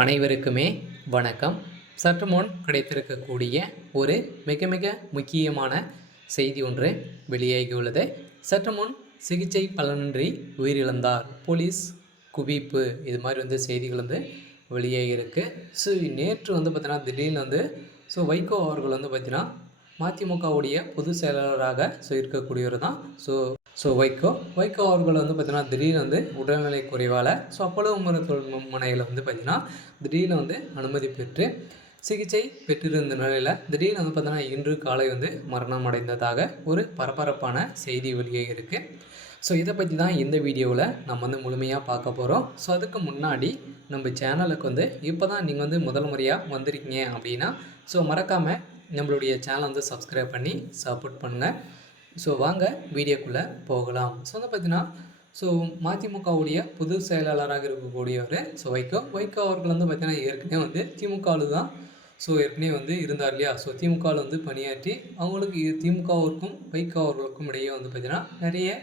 அனைவருக்குமே வணக்கம். சற்று முன் கிடைத்திருக்கக்கூடிய ஒரு மிக மிக முக்கியமான செய்தி ஒன்று வெளியாகியுள்ளது. சற்று முன் சிகிச்சை பலனின்றி உயிரிழந்தார், போலீஸ் குவிப்பு, இது மாதிரி செய்திகள் வெளியாகியிருக்கு. ஸோ நேற்று பார்த்தீங்கன்னா திடீர்னு வைகோ அவர்கள் பார்த்தீங்கன்னா மதிமுகவுடைய பொதுச் செயலாளராக இருக்கக்கூடியவர் தான். வைகோ அவர்கள் பார்த்தீங்கன்னா திடீர்னு உடல்நிலை குறைவால் அப்போலோ மருத்துவமனையில் பார்த்தீங்கன்னா திடீர்னு அனுமதி பெற்று சிகிச்சை பெற்றிருந்த நிலையில் திடீர்னு பார்த்தீங்கன்னா இன்று காலை மரணம் அடைந்ததாக ஒரு பரபரப்பான செய்தி வெளியே இருக்குது. இதை பற்றி தான் இந்த வீடியோவில் நம்ம முழுமையாக பார்க்க போகிறோம். அதுக்கு முன்னாடி நம்ம சேனலுக்கு இப்போ தான் நீங்கள் முதல் முறையாக வந்திருக்கீங்க அப்படின்னா மறக்காமல் நம்மளுடைய சேனலை சப்ஸ்கிரைப் பண்ணி சப்போர்ட் பண்ணுங்கள். வாங்க வீடியோக்குள்ளே போகலாம். பார்த்தீங்கன்னா மதிமுகவுடைய பொது செயலாளராக இருக்கக்கூடியவர் வைகோ அவர்கள் பார்த்தீங்கன்னா ஏற்கனவே திமுகவில் தான் ஏற்கனவே இருந்தார் இல்லையா. திமுகவில் பணியாற்றி அவங்களுக்கு திமுகவிற்கும் வைகோ அவர்களுக்கும் இடையே பார்த்தீங்கன்னா நிறைய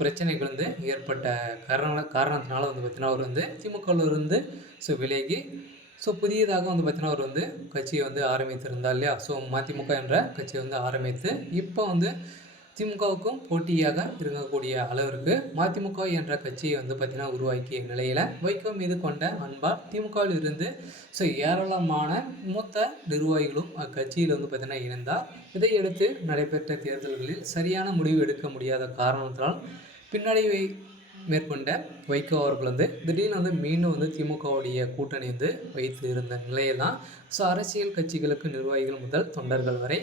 பிரச்சனைகள் ஏற்பட்ட காரணத்தினால பார்த்தீங்கன்னா அவர் திமுகவிலிருந்து விலகி புதியதாக பார்த்தீங்கன்னா அவர் கட்சியை ஆரம்பித்திருந்தார் இல்லையா. மதிமுக என்ற கட்சியை ஆரம்பித்து இப்போ திமுகவுக்கும் போட்டியாக இருக்கக்கூடிய அளவிற்கு மதிமுக என்ற கட்சியை பார்த்தீங்கன்னா உருவாக்கிய நிலையில் வைகோ மீது கொண்ட அன்பால் திமுகவில் இருந்து ஏராளமான மூத்த நிர்வாகிகளும் அக்கட்சியில் பார்த்தீங்கன்னா இணைந்தார். இதையடுத்து நடைபெற்ற தேர்தல்களில் சரியான முடிவு எடுக்க முடியாத காரணத்தினால் பின்னடைவை மேற்கொண்ட வைகோ அவர்கள் திடீர்னு மீண்டும் திமுகவுடைய கூட்டணி வைத்து இருந்த நிலையில் தான் அரசியல் கட்சிகளுக்கு நிர்வாகிகள் முதல் தொண்டர்கள் வரை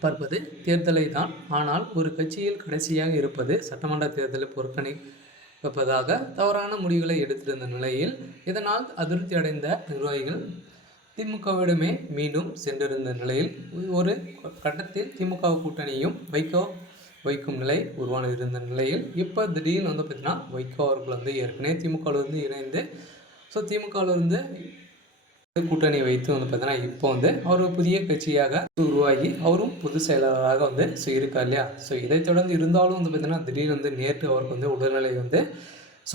பார்ப்பது தேர்தலை தான். ஆனால் ஒரு கட்சியில் கடைசியாக இருப்பது சட்டமன்ற தேர்தலை புறக்கணிப்பதாக தவறான முடிவுகளை எடுத்திருந்த நிலையில் இதனால் அதிருப்தி அடைந்த நிர்வாகிகள் திமுகவிடமே மீண்டும் சென்றிருந்த நிலையில் ஒரு கட்டத்தில் திமுக கூட்டணியும் வைக்கும் நிலை உருவான இருந்த நிலையில் இப்போ திடீர்னு பார்த்தீங்கன்னா வைகோ அவர்கள் ஏற்கனவே திமுகவில் இணைந்து திமுகவிலிருந்து கூட்டணி வைத்து பார்த்தீங்கன்னா இப்போ அவர் புதிய கட்சியாக உருவாகி அவரும் பொது செயலாளராக இருக்கார் இல்லையா. இதைத் தொடர்ந்து இருந்தாலும் பார்த்தீங்கன்னா திடீர்னு நேற்று அவருக்கு உடல்நிலை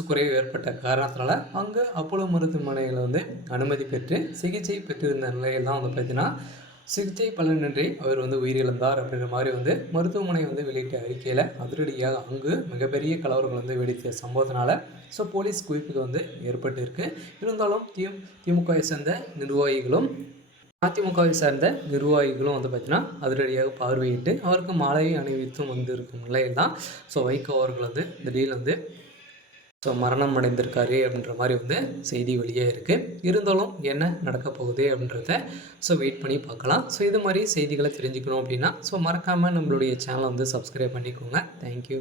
குறைவு ஏற்பட்ட காரணத்தினால அங்கே அப்போலோ மருத்துவமனையில் அனுமதி பெற்று சிகிச்சை பெற்றிருந்த நிலையில் தான் பார்த்தீங்கன்னா சிகிச்சை பலனின்றி அவர் உயிரிழந்தார் அப்படின்ற மாதிரி மருத்துவமனை வெளியிட்ட அறிக்கையில் அதிரடியாக அங்கு மிகப்பெரிய கலவரங்கள் வெடித்த சம்பவத்தினால போலீஸ் குவிப்புக்கு ஏற்பட்டிருக்கு. இருந்தாலும் திமுகவை சேர்ந்த நிர்வாகிகளும் அதிமுகவை சார்ந்த நிர்வாகிகளும் பார்த்தீங்கன்னா அதிரடியாக பார்வையிட்டு அவருக்கு மாலை அணிவித்தும் இருக்கும் நிலையில் தான் வைகோ அவர்கள் திடீர்னு மரணம் அடைந்திருக்காரு அப்படின்ற மாதிரி செய்தி வெளியே இருக்குது. இருந்தாலும் என்ன நடக்க போகுது அப்படின்றத வெயிட் பண்ணி பார்க்கலாம். இது மாதிரி செய்திகளை தெரிஞ்சுக்கணும் அப்படின்னா மறக்காமல் நம்மளுடைய சேனலை சப்ஸ்கிரைப் பண்ணிக்கோங்க. தேங்க்யூ.